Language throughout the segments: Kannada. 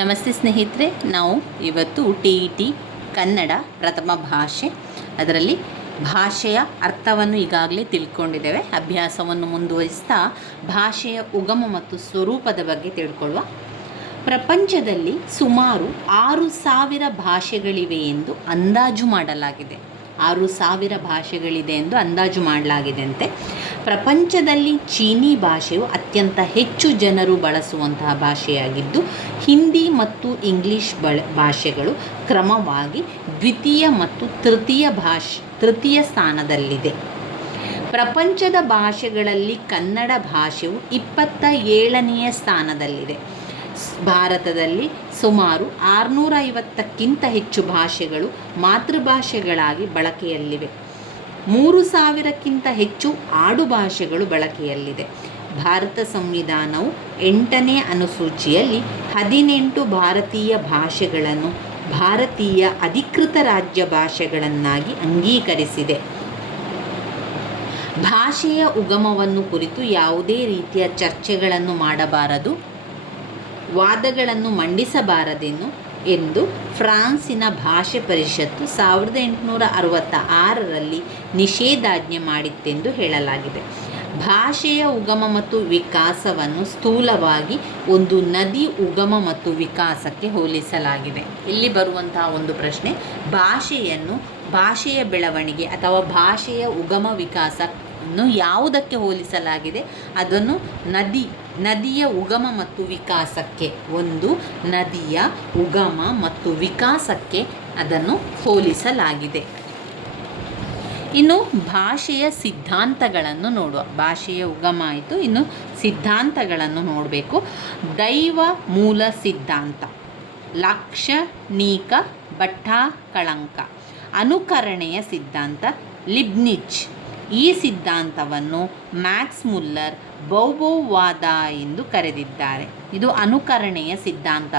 ನಮಸ್ತೆ ಸ್ನೇಹಿತರೆ, ನಾವು ಇವತ್ತು TET ಕನ್ನಡ ಪ್ರಥಮ ಭಾಷೆ ಅದರಲ್ಲಿ ಭಾಷೆಯ ಅರ್ಥವನ್ನು ಈಗಾಗಲೇ ತಿಳ್ಕೊಂಡಿದ್ದೇವೆ. ಅಭ್ಯಾಸವನ್ನು ಮುಂದುವರಿಸ್ತಾ ಭಾಷೆಯ ಉಗಮ ಮತ್ತು ಸ್ವರೂಪದ ಬಗ್ಗೆ ತಿಳ್ಕೊಳ್ಳುವ. ಪ್ರಪಂಚದಲ್ಲಿ ಸುಮಾರು 6,000 ಭಾಷೆಗಳಿವೆ ಎಂದು ಅಂದಾಜು ಮಾಡಲಾಗಿದೆ. 6,000 ಭಾಷೆಗಳಿದೆ ಎಂದು ಅಂದಾಜು ಮಾಡಲಾಗಿದೆಯಂತೆ. ಪ್ರಪಂಚದಲ್ಲಿ ಚೀನಿ ಭಾಷೆಯು ಅತ್ಯಂತ ಹೆಚ್ಚು ಜನರು ಬಳಸುವಂತಹ ಭಾಷೆಯಾಗಿದ್ದು, ಹಿಂದಿ ಮತ್ತು ಇಂಗ್ಲೀಷ್ ಭಾಷೆಗಳು ಕ್ರಮವಾಗಿ ದ್ವಿತೀಯ ಮತ್ತು ತೃತೀಯ ಸ್ಥಾನದಲ್ಲಿದೆ. ಪ್ರಪಂಚದ ಭಾಷೆಗಳಲ್ಲಿ ಕನ್ನಡ ಭಾಷೆಯು 27ನೇ ಸ್ಥಾನದಲ್ಲಿದೆ. ಭಾರತದಲ್ಲಿ ಸುಮಾರು 650ಕ್ಕಿಂತ ಹೆಚ್ಚು ಭಾಷೆಗಳು ಮಾತೃಭಾಷೆಗಳಾಗಿ ಬಳಕೆಯಲ್ಲಿವೆ. 3,000ಕ್ಕಿಂತ ಹೆಚ್ಚು ಆಡುಭಾಷೆಗಳು ಬಳಕೆಯಲ್ಲಿದೆ. ಭಾರತ ಸಂವಿಧಾನವು 8ನೇ ಅನುಸೂಚಿಯಲ್ಲಿ 18 ಭಾರತೀಯ ಭಾಷೆಗಳನ್ನು ಭಾರತೀಯ ಅಧಿಕೃತ ರಾಜ್ಯ ಭಾಷೆಗಳನ್ನಾಗಿ ಅಂಗೀಕರಿಸಿದೆ. ಭಾಷೆಯ ಉಗಮವನ್ನು ಕುರಿತು ಯಾವುದೇ ರೀತಿಯ ಚರ್ಚೆಗಳನ್ನು ಮಾಡಬಾರದು, ವಾದಗಳನ್ನು ಮಂಡಿಸಬಾರದೆನ್ನು ಎಂದು ಫ್ರಾನ್ಸಿನ ಭಾಷೆ ಪರಿಷತ್ತು 1866ರಲ್ಲಿ ನಿಷೇಧಾಜ್ಞೆ ಮಾಡಿತ್ತೆಂದು ಹೇಳಲಾಗಿದೆ. ಭಾಷೆಯ ಉಗಮ ಮತ್ತು ವಿಕಾಸವನ್ನು ಸ್ಥೂಲವಾಗಿ ಒಂದು ನದಿ ಉಗಮ ಮತ್ತು ವಿಕಾಸಕ್ಕೆ ಹೋಲಿಸಲಾಗಿದೆ. ಇಲ್ಲಿ ಬರುವಂತಹ ಒಂದು ಪ್ರಶ್ನೆ, ಭಾಷೆಯ ಬೆಳವಣಿಗೆ ಅಥವಾ ಭಾಷೆಯ ಉಗಮ ವಿಕಾಸವನ್ನು ಯಾವುದಕ್ಕೆ ಹೋಲಿಸಲಾಗಿದೆ? ಅದನ್ನು ನದಿಯ ಉಗಮ ಮತ್ತು ವಿಕಾಸಕ್ಕೆ, ಒಂದು ನದಿಯ ಉಗಮ ಮತ್ತು ವಿಕಾಸಕ್ಕೆ ಅದನ್ನು ಹೋಲಿಸಲಾಗಿದೆ. ಇನ್ನು ಭಾಷೆಯ ಸಿದ್ಧಾಂತಗಳನ್ನು ನೋಡುವ. ಭಾಷೆಯ ಉಗಮ ಆಯಿತು, ಇನ್ನು ಸಿದ್ಧಾಂತಗಳನ್ನು ನೋಡಬೇಕು. ದೈವ ಮೂಲ ಸಿದ್ಧಾಂತ, ಲಾಕ್ಷಣಿಕ ಭಟ್ಟಕಳಂಕ. ಅನುಕರಣೆಯ ಸಿದ್ಧಾಂತ, ಲಿಬ್ನಿಜ್. ಈ ಸಿದ್ಧಾಂತವನ್ನು ಮ್ಯಾಕ್ಸ್ ಮುಲ್ಲರ್ ಭೌಭೌವಾದ ಎಂದು ಕರೆದಿದ್ದಾರೆ. ಇದು ಅನುಕರಣೆಯ ಸಿದ್ಧಾಂತ.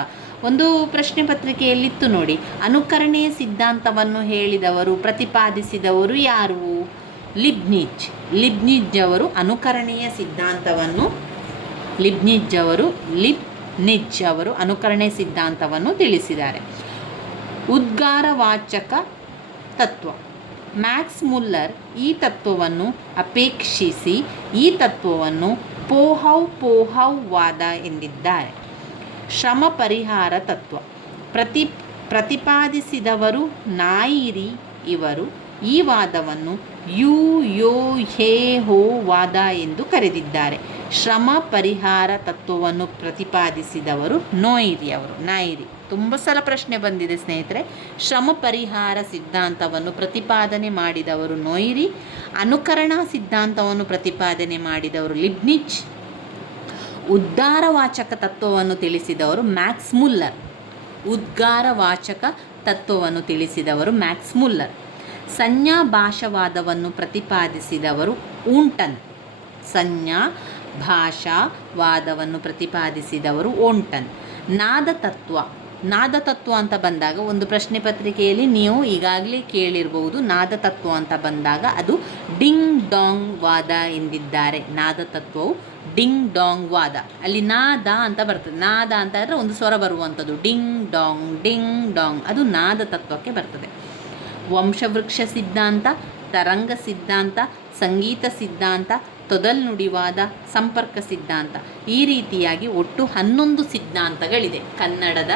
ಒಂದು ಪ್ರಶ್ನೆ ಪತ್ರಿಕೆಯಲ್ಲಿತ್ತು ನೋಡಿ, ಅನುಕರಣೆಯ ಸಿದ್ಧಾಂತವನ್ನು ಹೇಳಿದವರು, ಪ್ರತಿಪಾದಿಸಿದವರು ಯಾರು? ಲಿಬ್ನಿಜ್ ಅವರು ಅನುಕರಣೆಯ ಸಿದ್ಧಾಂತವನ್ನು ಲಿಬ್ನಿಜ್ ಅವರು ಅನುಕರಣೆಯ ಸಿದ್ಧಾಂತವನ್ನು ತಿಳಿಸಿದ್ದಾರೆ. ಉದ್ಗಾರವಾಚಕ ತತ್ವ, ಮ್ಯಾಕ್ಸ್ ಮುಲ್ಲರ್ ಈ ತತ್ವವನ್ನು ಅಪೇಕ್ಷಿಸಿ ಈ ತತ್ವವನ್ನು ಪೋಹೌವಾದ ಎಂದಿದ್ದಾರೆ. ಶ್ರಮ ಪರಿಹಾರ ತತ್ವ ಪ್ರತಿಪಾದಿಸಿದವರು ನಾಯಿರಿ. ಇವರು ಈ ವಾದವನ್ನು ವಾದ ಎಂದು ಕರೆದಿದ್ದಾರೆ. ಶ್ರಮ ಪರಿಹಾರ ತತ್ವವನ್ನು ಪ್ರತಿಪಾದಿಸಿದವರು ನಾಯಿರಿ. ತುಂಬ ಸಲ ಪ್ರಶ್ನೆ ಬಂದಿದೆ ಸ್ನೇಹಿತರೆ. ಶ್ರಮ ಪರಿಹಾರ ಸಿದ್ಧಾಂತವನ್ನು ಪ್ರತಿಪಾದನೆ ಮಾಡಿದವರು ನಾಯಿರಿ. ಅನುಕರಣಾ ಸಿದ್ಧಾಂತವನ್ನು ಪ್ರತಿಪಾದನೆ ಮಾಡಿದವರು ಲಿಬ್ನಿಜ್. ಉದ್ಗಾರವಾಚಕ ತತ್ವವನ್ನು ತಿಳಿಸಿದವರು ಮ್ಯಾಕ್ಸ್ ಮುಲ್ಲರ್. ಸಂಜ್ಞಾ ಭಾಷಾವಾದವನ್ನು ಪ್ರತಿಪಾದಿಸಿದವರು ಓಂಟನ್. ನಾದ ತತ್ವ ಅಂತ ಬಂದಾಗ ಒಂದು ಪ್ರಶ್ನೆ ಪತ್ರಿಕೆಯಲ್ಲಿ ನೀವು ಈಗಾಗಲೇ ಕೇಳಿರಬಹುದು. ನಾದ ತತ್ವ ಅಂತ ಬಂದಾಗ ಅದು ಡಿಂಗ್ ಡಾಂಗ್ ವಾದ ಎಂದಿದ್ದಾರೆ. ನಾದ ತತ್ವವು ಡಿಂಗ್ ಡಾಂಗ್ ವಾದ. ಅಲ್ಲಿ ನಾದ ಅಂತ ಬರ್ತದೆ. ನಾದ ಅಂತ ಅಂದರೆ ಒಂದು ಸ್ವರ ಬರುವಂಥದ್ದು. ಡಿಂಗ್ ಡಾಂಗ್ ಅದು ನಾದ ತತ್ವಕ್ಕೆ ಬರ್ತದೆ. ವಂಶವೃಕ್ಷ ಸಿದ್ಧಾಂತ, ತರಂಗ ಸಿದ್ಧಾಂತ, ಸಂಗೀತ ಸಿದ್ಧಾಂತ, ತೊದಲ್ನುಡಿವಾದ, ಸಂಪರ್ಕ ಸಿದ್ಧಾಂತ. ಈ ರೀತಿಯಾಗಿ ಒಟ್ಟು 11 ಸಿದ್ಧಾಂತಗಳಿದೆ. ಕನ್ನಡದ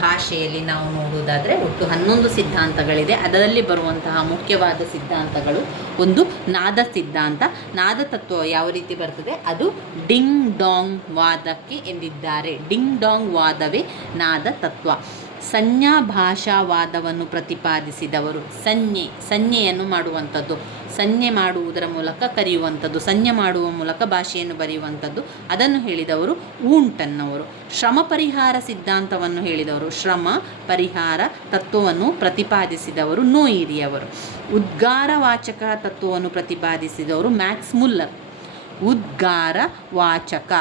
ಭಾಷೆಯಲ್ಲಿ ನಾವು ನೋಡುವುದಾದರೆ ಒಟ್ಟು 11 ಸಿದ್ಧಾಂತಗಳಿದೆ. ಅದರಲ್ಲಿ ಬರುವಂತಹ ಮುಖ್ಯವಾದ ಸಿದ್ಧಾಂತಗಳು, ಒಂದು ನಾದ ಸಿದ್ಧಾಂತ. ನಾದ ತತ್ವ ಯಾವ ರೀತಿ ಬರ್ತದೆ? ಅದು ಡಿಂಗ್ ಡಾಂಗ್ ವಾದಕ್ಕೆ ಎಂದಿದ್ದಾರೆ. ಡಿಂಗ್ ಡಾಂಗ್ ವಾದವೇ ನಾದ ತತ್ವ. ಸಂಜ್ಞಾ ಭಾಷಾವಾದವನ್ನು ಪ್ರತಿಪಾದಿಸಿದವರು, ಸಂಜ್ಞೆಯನ್ನು ಮಾಡುವಂಥದ್ದು, ಸಂಜ್ಞೆ ಮಾಡುವುದರ ಮೂಲಕ ಕರೆಯುವಂಥದ್ದು, ಸಂಜ್ಞೆ ಮಾಡುವ ಮೂಲಕ ಭಾಷೆಯನ್ನು ಬರೆಯುವಂಥದ್ದು, ಅದನ್ನು ಹೇಳಿದವರು ಓಂಟನ್ ಅವರು. ಶ್ರಮ ಪರಿಹಾರ ಸಿದ್ಧಾಂತವನ್ನು ಹೇಳಿದವರು, ಶ್ರಮ ಪರಿಹಾರ ತತ್ವವನ್ನು ಪ್ರತಿಪಾದಿಸಿದವರು ನಾಯಿರಿ ಅವರು. ಉದ್ಗಾರವಾಚಕ ತತ್ವವನ್ನು ಪ್ರತಿಪಾದಿಸಿದವರು ಮ್ಯಾಕ್ಸ್ ಮುಲ್ಲರ್. ಉದ್ಗಾರವಾಚಕ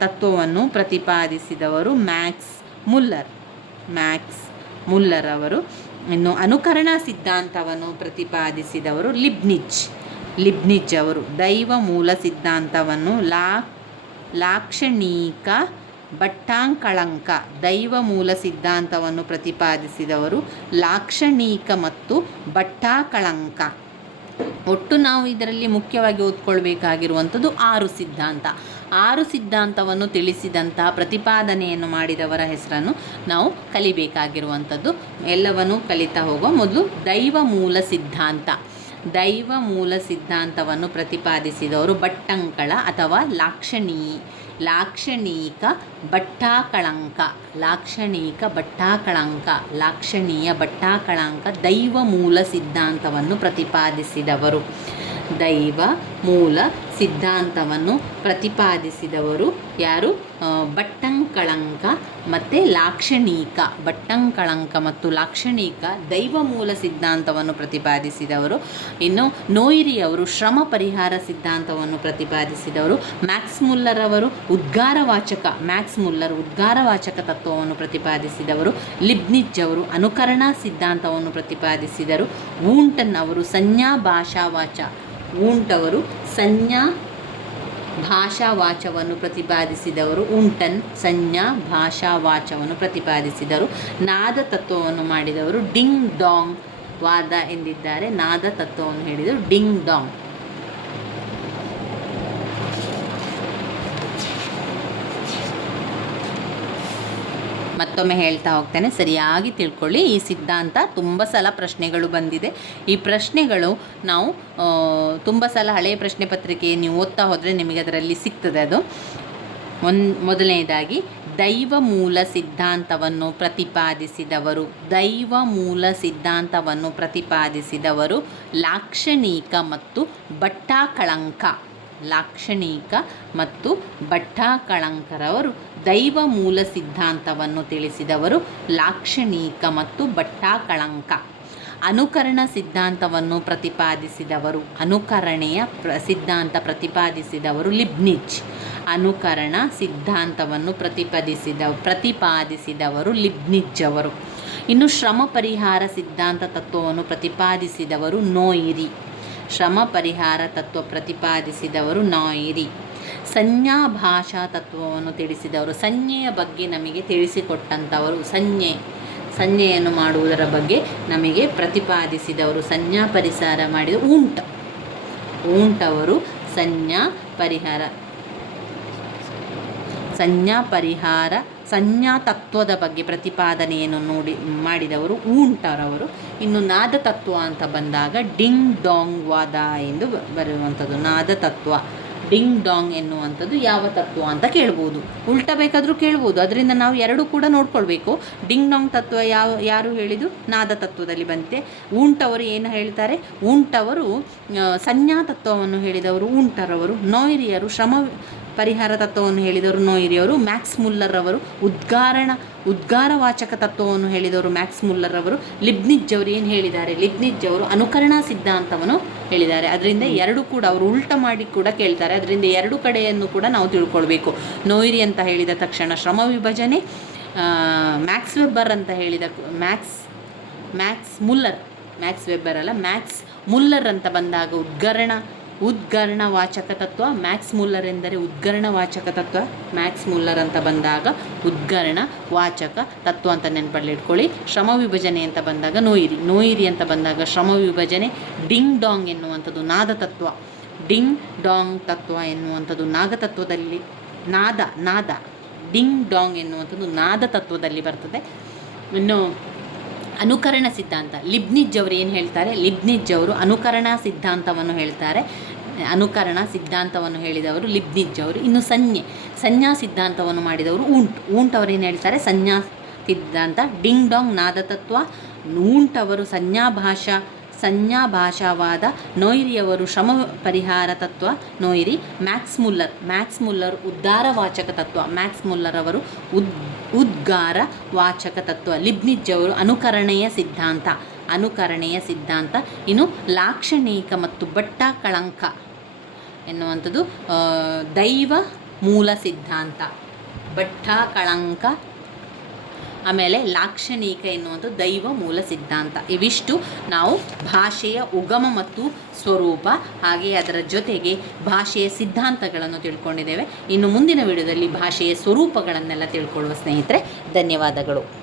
ತತ್ವವನ್ನು ಪ್ರತಿಪಾದಿಸಿದವರು ಮ್ಯಾಕ್ಸ್ ಮುಲ್ಲರ್ ಅವರು. ಇನ್ನು ಅನುಕರಣಾ ಸಿದ್ಧಾಂತವನ್ನು ಪ್ರತಿಪಾದಿಸಿದವರು ಲಿಬ್ನಿಜ್ ಅವರು. ದೈವ ಮೂಲ ಸಿದ್ಧಾಂತವನ್ನು ಲಾಕ್ಷಣಿಕ ಭಟ್ಟಾಂಕಳಂಕ. ದೈವ ಮೂಲ ಸಿದ್ಧಾಂತವನ್ನು ಪ್ರತಿಪಾದಿಸಿದವರು ಲಾಕ್ಷಣಿಕ ಮತ್ತು ಭಟ್ಟಾಕಳಂಕ. ಒಟ್ಟು ನಾವು ಇದರಲ್ಲಿ ಮುಖ್ಯವಾಗಿ ಓದ್ಕೊಳ್ಬೇಕಾಗಿರುವಂಥದ್ದು 6 ಸಿದ್ಧಾಂತ. 6 ಸಿದ್ಧಾಂತವನ್ನು ತಿಳಿಸಿದಂತಹ ಪ್ರತಿಪಾದನೆಯನ್ನು ಮಾಡಿದವರ ಹೆಸರನ್ನು ನಾವು ಕಲಿಬೇಕಾಗಿರುವಂಥದ್ದು. ಎಲ್ಲವನ್ನೂ ಕಲಿತಾ ಹೋಗುವ ಮೊದಲು ದೈವ ಮೂಲ ಸಿದ್ಧಾಂತ. ದೈವ ಮೂಲ ಸಿದ್ಧಾಂತವನ್ನು ಪ್ರತಿಪಾದಿಸಿದವರು ಭಟ್ಟಂಕಳ ಅಥವಾ ಲಾಕ್ಷಣಿಕ ಭಟ್ಟಾಕಳಂಕ. ಲಾಕ್ಷಣೀಯ ಭಟ್ಟಾಕಳಂಕ ದೈವ ಮೂಲ ಸಿದ್ಧಾಂತವನ್ನು ಪ್ರತಿಪಾದಿಸಿದವರು. ದೈವ ಮೂಲ ಸಿದ್ಧಾಂತವನ್ನು ಪ್ರತಿಪಾದಿಸಿದವರು ಯಾರು? ಭಟ್ಟಂಕಳಂಕ ಮತ್ತು ಲಾಕ್ಷಣಿಕ. ಭಟ್ಟಂಕಳಂಕ ಮತ್ತು ಲಾಕ್ಷಣಿಕ ದೈವ ಮೂಲ ಸಿದ್ಧಾಂತವನ್ನು ಪ್ರತಿಪಾದಿಸಿದವರು. ಇನ್ನು ನೋಯಿರಿಯವರು ಶ್ರಮ ಪರಿಹಾರ ಸಿದ್ಧಾಂತವನ್ನು ಪ್ರತಿಪಾದಿಸಿದವರು. ಮ್ಯಾಕ್ಸ್ ಮುಲ್ಲರ್ ಅವರು ಉದ್ಗಾರವಾಚಕ ತತ್ವವನ್ನು ಪ್ರತಿಪಾದಿಸಿದವರು. ಲಿಬ್ನಿಜ್ ಅವರು ಅನುಕರಣಾ ಸಿದ್ಧಾಂತವನ್ನು ಪ್ರತಿಪಾದಿಸಿದರು. ವೂಂಟನ್ ಅವರು ಸಂಜ್ಞಾ ಭಾಷಾವಾಚವನ್ನು ಪ್ರತಿಪಾದಿಸಿದವರು. ಸಂಜ್ಞಾ ಭಾಷಾವಾಚವನ್ನು ಪ್ರತಿಪಾದಿಸಿದರು. ನಾದ ತತ್ವವನ್ನು ಮಾಡಿದವರು ಡಿಂಗ್ ಡಾಂಗ್ ವಾದ ಎಂದಿದ್ದಾರೆ. ನಾದ ತತ್ವವನ್ನು ಹೇಳಿದರು ಡಿಂಗ್ ಡಾಂಗ್. ಮತ್ತೊಮ್ಮೆ ಹೇಳ್ತಾ ಹೋಗ್ತೇನೆ, ಸರಿಯಾಗಿ ತಿಳ್ಕೊಳ್ಳಿ. ಈ ಸಿದ್ಧಾಂತ ತುಂಬ ಸಲ ಪ್ರಶ್ನೆಗಳು ಬಂದಿದೆ. ಈ ಪ್ರಶ್ನೆಗಳು ನಾವು ತುಂಬ ಸಲ ಹಳೆಯ ಪ್ರಶ್ನೆ ಪತ್ರಿಕೆ ನೀವು ಓದ್ತಾ ಹೋದರೆ ನಿಮಗೆ ಅದರಲ್ಲಿ ಸಿಗ್ತದೆ. ಅದು ಮೊದಲನೇದಾಗಿ ದೈವ ಮೂಲ ಸಿದ್ಧಾಂತವನ್ನು ಪ್ರತಿಪಾದಿಸಿದವರು ಲಾಕ್ಷಣಿಕ ಮತ್ತು ಭಟ್ಟಾಕಳಂಕರವರು ದೈವ ಮೂಲ ಸಿದ್ಧಾಂತವನ್ನು ತಿಳಿಸಿದವರು ಲಾಕ್ಷಣಿಕ ಮತ್ತು ಭಟ್ಟಾಕಳಂಕ. ಅನುಕರಣ ಸಿದ್ಧಾಂತವನ್ನು ಪ್ರತಿಪಾದಿಸಿದವರು ಲಿಬ್ನಿಜ್. ಅನುಕರಣ ಸಿದ್ಧಾಂತವನ್ನು ಪ್ರತಿಪಾದಿಸಿದವರು ಲಿಬ್ನಿಜ್ ಅವರು. ಇನ್ನು ಶ್ರಮ ಪರಿಹಾರ ಸಿದ್ಧಾಂತ ತತ್ವವನ್ನು ಪ್ರತಿಪಾದಿಸಿದವರು ನೋಯಿರಿ. ಸಂಜ್ಞಾ ಭಾಷಾ ತತ್ವವನ್ನು ತಿಳಿಸಿದವರು, ಸಂಜ್ಞೆಯ ಬಗ್ಗೆ ನಮಗೆ ತಿಳಿಸಿಕೊಟ್ಟಂಥವರು, ಸಂಜ್ಞೆಯನ್ನು ಮಾಡುವುದರ ಬಗ್ಗೆ ನಮಗೆ ಪ್ರತಿಪಾದಿಸಿದವರು, ಸಂಜ್ಞಾ ಪರಿಹಾರ ಮಾಡಿದ ಊಂಟ್ ಅವರು ಸಂಜ್ಞಾ ತತ್ವದ ಬಗ್ಗೆ ಪ್ರತಿಪಾದನೆಯನ್ನು ಮಾಡಿದವರು ಊಂಟರವರು. ಇನ್ನು ನಾದ ತತ್ವ ಅಂತ ಬಂದಾಗ ಡಿಂಗ್ ಡಾಂಗ್ ವಾದ ಎಂದು ಬರುವಂಥದ್ದು. ನಾದ ತತ್ವ ಡಿಂಗ್ ಡಾಂಗ್ ಎನ್ನುವಂಥದ್ದು ಯಾವ ತತ್ವ ಅಂತ ಕೇಳ್ಬೋದು, ಉಲ್ಟಾ ಬೇಕಾದರೂ ಕೇಳ್ಬೋದು. ಅದರಿಂದ ನಾವು ಎರಡೂ ಕೂಡ ನೋಡ್ಕೊಳ್ಬೇಕು. ಡಿಂಗ್ ಡಾಂಗ್ ತತ್ವ ಯಾರು ಹೇಳಿದ್ದು? ನಾದ ತತ್ವದಲ್ಲಿ ಬಂತೆ. ಊಂಟವರು ಏನು ಹೇಳ್ತಾರೆ? ಊಂಟವರು ಸಂಜ್ಞಾ ತತ್ವವನ್ನು ಹೇಳಿದವರು ಊಂಟರವರು. ನೋಯಿರಿಯರು ಶ್ರಮ ಪರಿಹಾರ ತತ್ವವನ್ನು ಹೇಳಿದವರು ನೋಯಿರಿಯವರು. ಮ್ಯಾಕ್ಸ್ ಮುಲ್ಲರ್ ಅವರು ಉದ್ಗಾರವಾಚಕ ತತ್ವವನ್ನು ಹೇಳಿದವರು ಮ್ಯಾಕ್ಸ್ ಮುಲ್ಲರ್ ಅವರು. ಲಿಬ್ನಿಜ್ ಅವರು ಏನು ಹೇಳಿದ್ದಾರೆ? ಲಿಬ್ನಿಜ್ ಅವರು ಅನುಕರಣಾ ಸಿದ್ಧಾಂತವನ್ನು ಹೇಳಿದ್ದಾರೆ. ಅದರಿಂದ ಎರಡು ಕೂಡ ಅವರು ಉಲ್ಟ ಮಾಡಿ ಕೂಡ ಕೇಳ್ತಾರೆ. ಅದರಿಂದ ಎರಡು ಕಡೆಯನ್ನು ಕೂಡ ನಾವು ತಿಳ್ಕೊಳ್ಬೇಕು. ನೋಯಿರಿ ಅಂತ ಹೇಳಿದ ತಕ್ಷಣ ಶ್ರಮ ವಿಭಜನೆ, ಮ್ಯಾಕ್ಸ್ ವೆಬ್ಬರ್ ಅಂತ ಹೇಳಿದ ಮ್ಯಾಕ್ಸ್ ಮುಲ್ಲರ್ ಅಂತ ಬಂದಾಗ ಉದ್ಗರಣವಾಚಕ ತತ್ವ. ಮ್ಯಾಕ್ಸ್ ಮುಲ್ಲರ್ ಎಂದರೆ ಉದ್ಗರಣವಾಚಕ ತತ್ವ. ಮ್ಯಾಕ್ಸ್ ಮುಲ್ಲರ್ ಅಂತ ಬಂದಾಗ ಉದ್ಗರಣವಾಚಕ ತತ್ವ ಅಂತ ನೆನಪಲ್ಲಿ ಇಟ್ಕೊಳ್ಳಿ. ಶ್ರಮ ವಿಭಜನೆ ಅಂತ ಬಂದಾಗ ನೋಯಿರಿ ಅಂತ ಬಂದಾಗ ಶ್ರಮ ವಿಭಜನೆ. ಡಿಂಗ್ ಡಾಂಗ್ ಎನ್ನುವಂಥದ್ದು ನಾದ ತತ್ವ. ಡಿಂಗ್ ಡಾಂಗ್ ತತ್ವ ಎನ್ನುವಂಥದ್ದು ನಾಗತತ್ವದಲ್ಲಿ ನಾದ ಡಿಂಗ್ ಡಾಂಗ್ ಎನ್ನುವಂಥದ್ದು ನಾದ ತತ್ವದಲ್ಲಿ ಬರ್ತದೆ. ಇನ್ನು ಅನುಕರಣ ಸಿದ್ಧಾಂತ, ಲಿಬ್ನಿಜ್ ಅವರು ಏನು ಹೇಳ್ತಾರೆ? ಲಿಬ್ನಿಜ್ ಅವರು ಅನುಕರಣಾ ಸಿದ್ಧಾಂತವನ್ನು ಹೇಳ್ತಾರೆ. ಅನುಕರಣಾ ಸಿದ್ಧಾಂತವನ್ನು ಹೇಳಿದವರು ಲಿಬ್ನಿಜ್ ಅವರು. ಇನ್ನು ಸಂಜ್ಞಾ ಸಿದ್ಧಾಂತವನ್ನು ಮಾಡಿದವರು ಊಂಟ್ ಅವರು ಏನು ಹೇಳ್ತಾರೆ? ಸಂಜ್ಞಾ ಸಿದ್ಧಾಂತ. ಡಿಂಗ್ ಡಾಂಗ್ ನಾದ ತತ್ವ. ಊಂಟ್ ಅವರು ಸಂಜ್ಞಾ ಭಾಷಾವಾದ. ನೋಯಿರಿಯವರು ಶ್ರಮ ಪರಿಹಾರ ತತ್ವ. ನೋಯಿರಿ. ಮ್ಯಾಕ್ಸ್ ಮುಲ್ಲರ್ ಉದ್ಗಾರವಾಚಕ ತತ್ವ. ಮ್ಯಾಕ್ಸ್ ಮುಲ್ಲರ್ ಅವರು ಉದ್ಗಾರವಾಚಕ ತತ್ವ. ಲಿಬ್ನಿಜ್ ಅವರು ಅನುಕರಣೆಯ ಸಿದ್ಧಾಂತ. ಇನ್ನು ಲಾಕ್ಷಣಿಕ ಮತ್ತು ಭಟ್ಟಾಕಳಂಕ ಎನ್ನುವಂಥದ್ದು ದೈವ ಮೂಲ ಸಿದ್ಧಾಂತ. ಆಮೇಲೆ ಲಾಕ್ಷಣಿಕ ಎನ್ನುವಂಥ ದೈವ ಮೂಲ ಸಿದ್ಧಾಂತ. ಇವಿಷ್ಟು ನಾವು ಭಾಷೆಯ ಉಗಮ ಮತ್ತು ಸ್ವರೂಪ, ಹಾಗೆ ಅದರ ಜೊತೆಗೆ ಭಾಷೆಯ ಸಿದ್ಧಾಂತಗಳನ್ನು ತಿಳ್ಕೊಂಡಿದ್ದೇವೆ. ಇನ್ನು ಮುಂದಿನ ವಿಡಿಯೋದಲ್ಲಿ ಭಾಷೆಯ ಸ್ವರೂಪಗಳನ್ನೆಲ್ಲ ತಿಳ್ಕೊಳ್ಳುವ ಸ್ನೇಹಿತರೆ. ಧನ್ಯವಾದಗಳು.